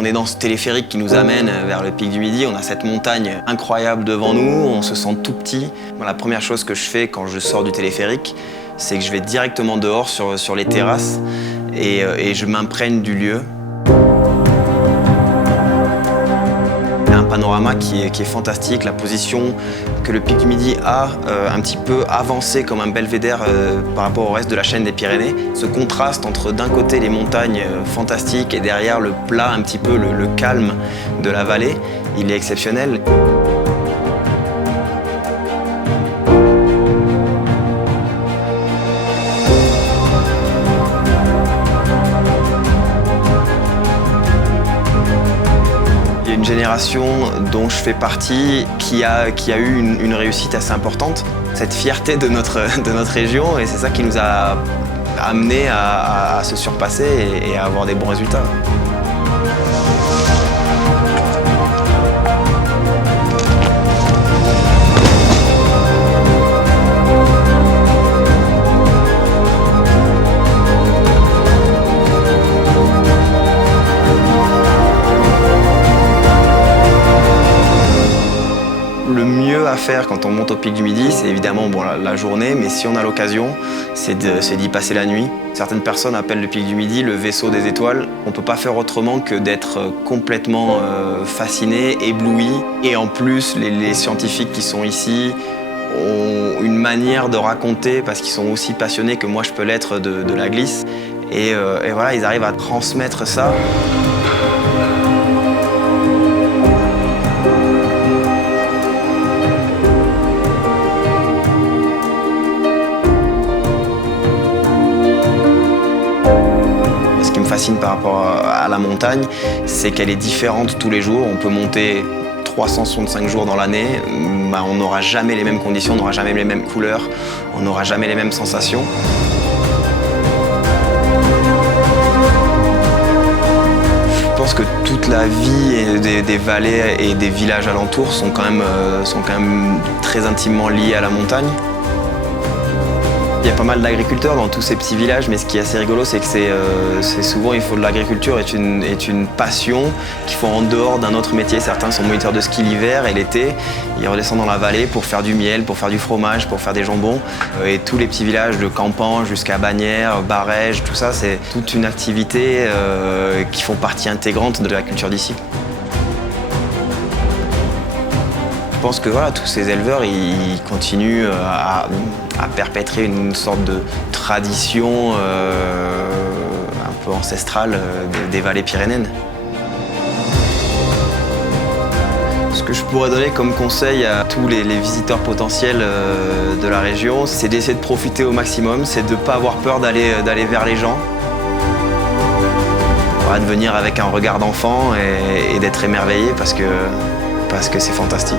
on est dans ce téléphérique qui nous amène vers le pic du Midi, on a cette montagne incroyable devant nous, on se sent tout petit. La première chose que je fais quand je sors du téléphérique, c'est que je vais directement dehors sur les terrasses et je m'imprègne du lieu. Un panorama qui est fantastique, la position que le pic du Midi a un petit peu avancée comme un belvédère par rapport au reste de la chaîne des Pyrénées. Ce contraste entre d'un côté les montagnes fantastiques et derrière le plat, un petit peu le calme de la vallée, il est exceptionnel. Il y a une génération dont je fais partie qui a eu une réussite assez importante. Cette fierté de notre région, et c'est ça qui nous a amenés à se surpasser et à avoir des bons résultats. Le mieux à faire quand on monte au pic du Midi, c'est évidemment la journée, mais si on a l'occasion, c'est d'y passer la nuit. Certaines personnes appellent le pic du Midi le vaisseau des étoiles. On ne peut pas faire autrement que d'être complètement fasciné, ébloui. Et en plus, les scientifiques qui sont ici ont une manière de raconter, parce qu'ils sont aussi passionnés que moi je peux l'être de la glisse. Et voilà, ils arrivent à transmettre ça. Ce qui me fascine par rapport à la montagne, c'est qu'elle est différente tous les jours. On peut monter 365 jours dans l'année, on n'aura jamais les mêmes conditions, on n'aura jamais les mêmes couleurs, on n'aura jamais les mêmes sensations. Je pense que toute la vie des vallées et des villages alentours sont quand même très intimement liés à la montagne. Il y a pas mal d'agriculteurs dans tous ces petits villages, mais ce qui est assez rigolo, c'est que c'est souvent, l'agriculture est une passion qu'il faut en dehors d'un autre métier. Certains sont moniteurs de ski l'hiver et l'été, ils redescendent dans la vallée pour faire du miel, pour faire du fromage, pour faire des jambons. Et tous les petits villages de Campan jusqu'à Bagnères, Barèges, tout ça, c'est toute une activité qui font partie intégrante de la culture d'ici. Je pense que voilà, tous ces éleveurs, ils continuent à perpétrer une sorte de tradition un peu ancestrale des vallées pyrénéennes. Ce que je pourrais donner comme conseil à tous les visiteurs potentiels de la région, c'est d'essayer de profiter au maximum, c'est de ne pas avoir peur d'aller vers les gens. Voilà, de venir avec un regard d'enfant et d'être émerveillé parce que c'est fantastique.